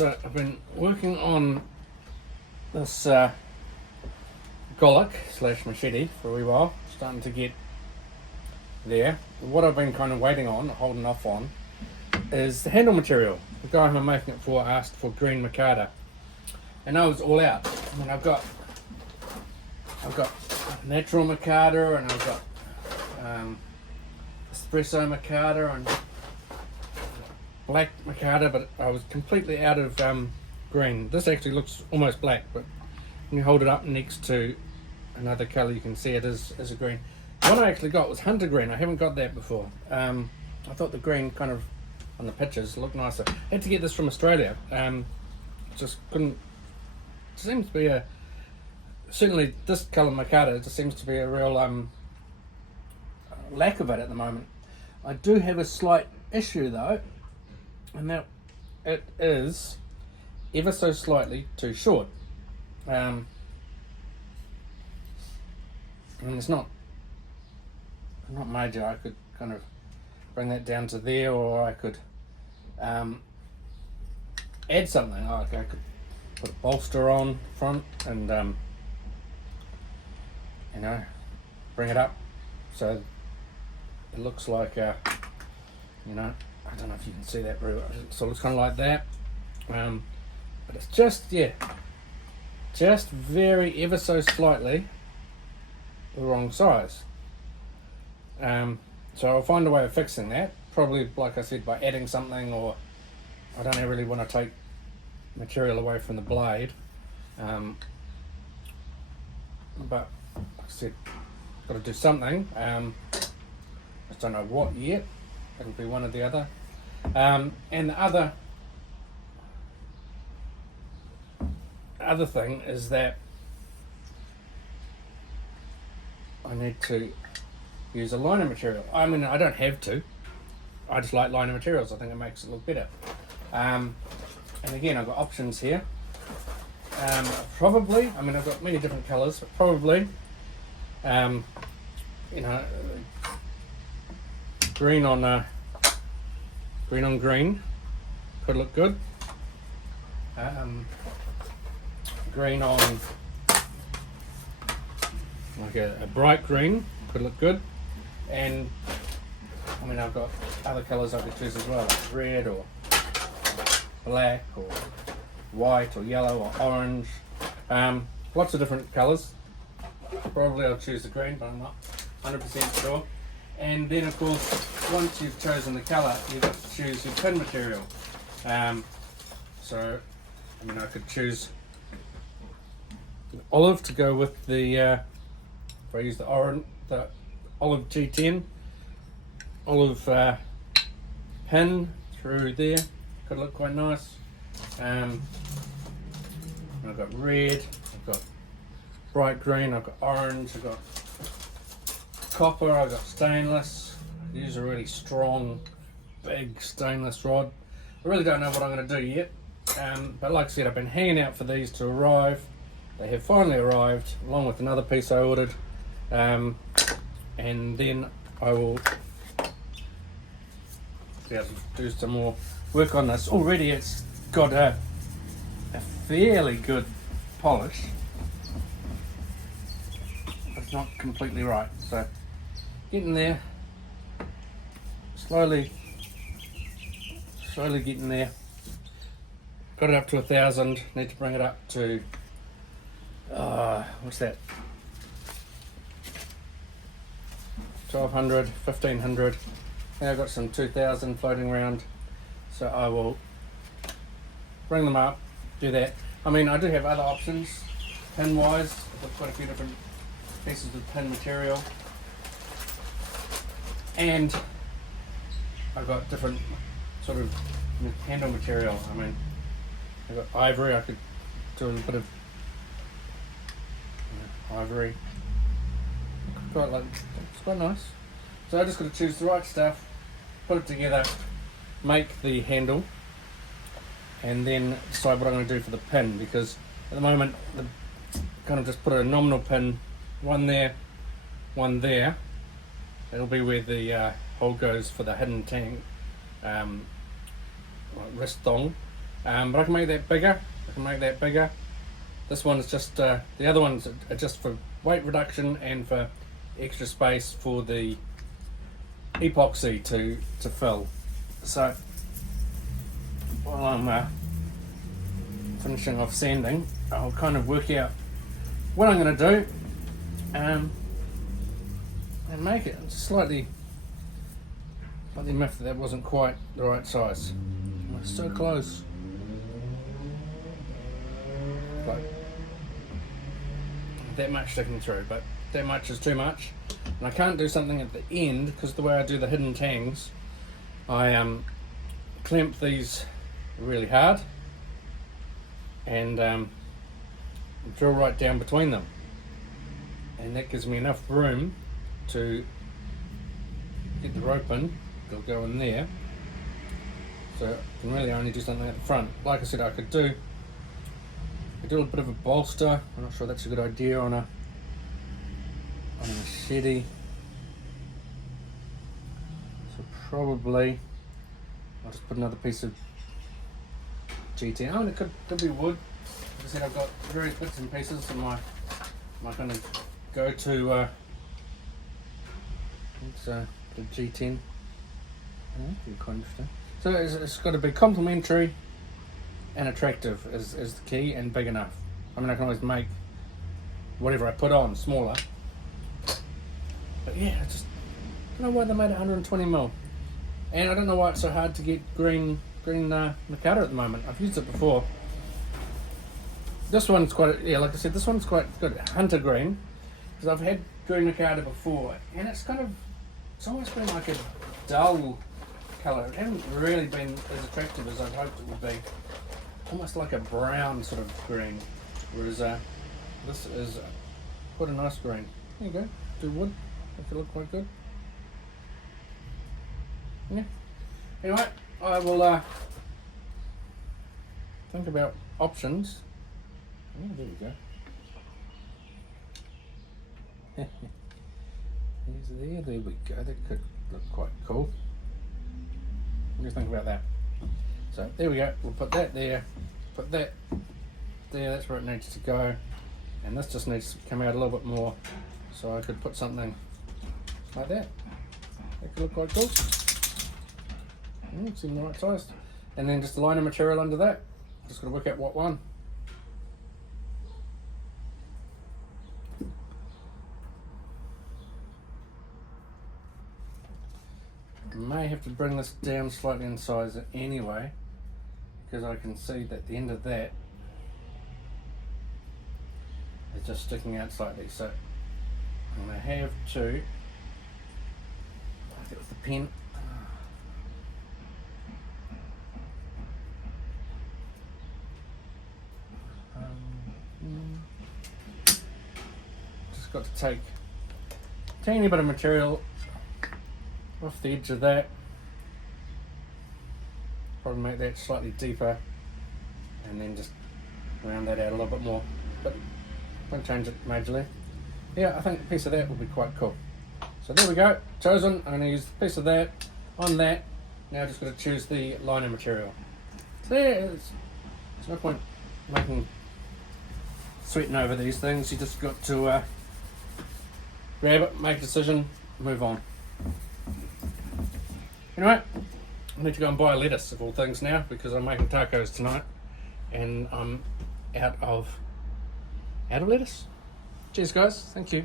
So I've been working on this Golok / machete for a wee while, starting to get there. What I've been kind of waiting on, holding off on, is the handle material. The guy who I'm making it for asked for green micarta, and I was all out. I mean, I've got natural micarta, and I've got espresso micarta and black micarta, but I was completely out of green. This actually looks almost black, but when you hold it up next to another colour, you can see it is a green. What I actually got was hunter green. I haven't got that before. I thought the green kind of on the pictures looked nicer. I had to get this from Australia. Just couldn't. It seems to be certainly this colour micarta. Just seems to be a real lack of it at the moment. I do have a slight issue though, and that it is ever so slightly too short. And it's not major. I could kind of bring that down to there, or I could add something. Like I could put a bolster on front and bring it up so it looks like I don't know if you can see that very well. So it looks kind of like that, but it's just very ever so slightly the wrong size. So I'll find a way of fixing that, probably like I said, by adding something, or I don't really want to take material away from the blade, but like I said, got to do something. Just don't know what yet. It'll be one or the other. And the other thing is that I need to use a liner material. I mean, I don't have to. I just like liner materials. I think it makes it look better. And again, I've got options here. Probably, I mean, I've got many different colours, but probably, green on green could look good. Green on like a bright green could look good, and I mean, I've got other colours I could choose as well, like red or black or white or yellow or orange. Lots of different colours. Probably I'll choose the green, but I'm not 100% sure. And then of course, once you've chosen the colour, you've got to choose your pin material. So I mean, I could choose olive to go with the if I use the olive G10, olive pin through there, could look quite nice. I've got red, I've got bright green, I've got orange, I've got copper, I've got stainless. I use a really strong, big stainless rod. I really don't know what I'm going to do yet, but like I said, I've been hanging out for these to arrive. They have finally arrived, along with another piece I ordered, and then I will be able to do some more work on this. Already it's got a fairly good polish, but it's not completely right. So getting there, slowly getting there. Got it up to 1,000, need to bring it up to what's that, 1,200, 1,500. Now I've got some 2,000 floating around, so I will bring them up, do that. I mean, I do have other options pin wise. I've got quite a few different pieces of pin material, and I've got different sort of handle material. I mean, I've got ivory. I could do a bit of ivory. It's quite nice. So I just got to choose the right stuff, put it together, make the handle, and then decide what I'm going to do for the pin, because at the moment kind of just put a nominal pin, one there, one there. That'll be where the hole goes for the hidden tang wrist thong, But I can make that bigger. This one is just, the other ones are just for weight reduction and for extra space for the epoxy to fill. So while I'm finishing off sanding, I'll kind of work out what I'm going to do and make it slightly miffed that wasn't quite the right size. We're so close. Like that much sticking through, but that much is too much. And I can't do something at the end because the way I do the hidden tangs, I clamp these really hard and drill right down between them, and that gives me enough room to get the rope in. It'll go in there, so I can really only do something at the front. Like I said, I could do a bit of a bolster. I'm not sure that's a good idea on a machete, so probably I'll just put another piece of GT. Oh, and it could be wood. Like I said, I've got various bits and pieces in my kind of go-to it's the G10. Quite interesting. So it's got to be complementary and attractive is the key, and big enough. I mean, I can always make whatever I put on smaller. But yeah, I just don't know why they made it 120mm. And I don't know why it's so hard to get green micarta at the moment. I've used it before. This one's quite, like I said, this one's quite good. Hunter green, because I've had green micarta before, and it's always been like a dull colour. It hasn't really been as attractive as I'd hoped it would be. Almost like a brown sort of green, whereas this is quite a nice green. There you go, do wood, make it look quite good. Yeah. Anyway, I will think about options. Oh, there you go. There we go. That could look quite cool. Just think about that. So there we go. We'll put that there. Put that there. That's where it needs to go. And this just needs to come out a little bit more. So I could put something like that. That could look quite cool. Seems the right size. And then just the liner material under that. Just got to work out what one. May have to bring this down slightly in size anyway, because I can see that the end of that is just sticking out slightly. So I'm going to have to, I think with the pen, just got to take a teeny bit of material off the edge of that, probably make that slightly deeper, and then just round that out a little bit more, but won't change it majorly. Yeah, I think a piece of that will be quite cool. So there we go, chosen. I'm going to use a piece of that on that. Now just got to choose the liner material. So yeah, there's no point sweating over these things. You just got to grab it, make a decision, move on. Anyway, I need to go and buy a lettuce of all things now, because I'm making tacos tonight and I'm out of lettuce. Cheers guys, thank you.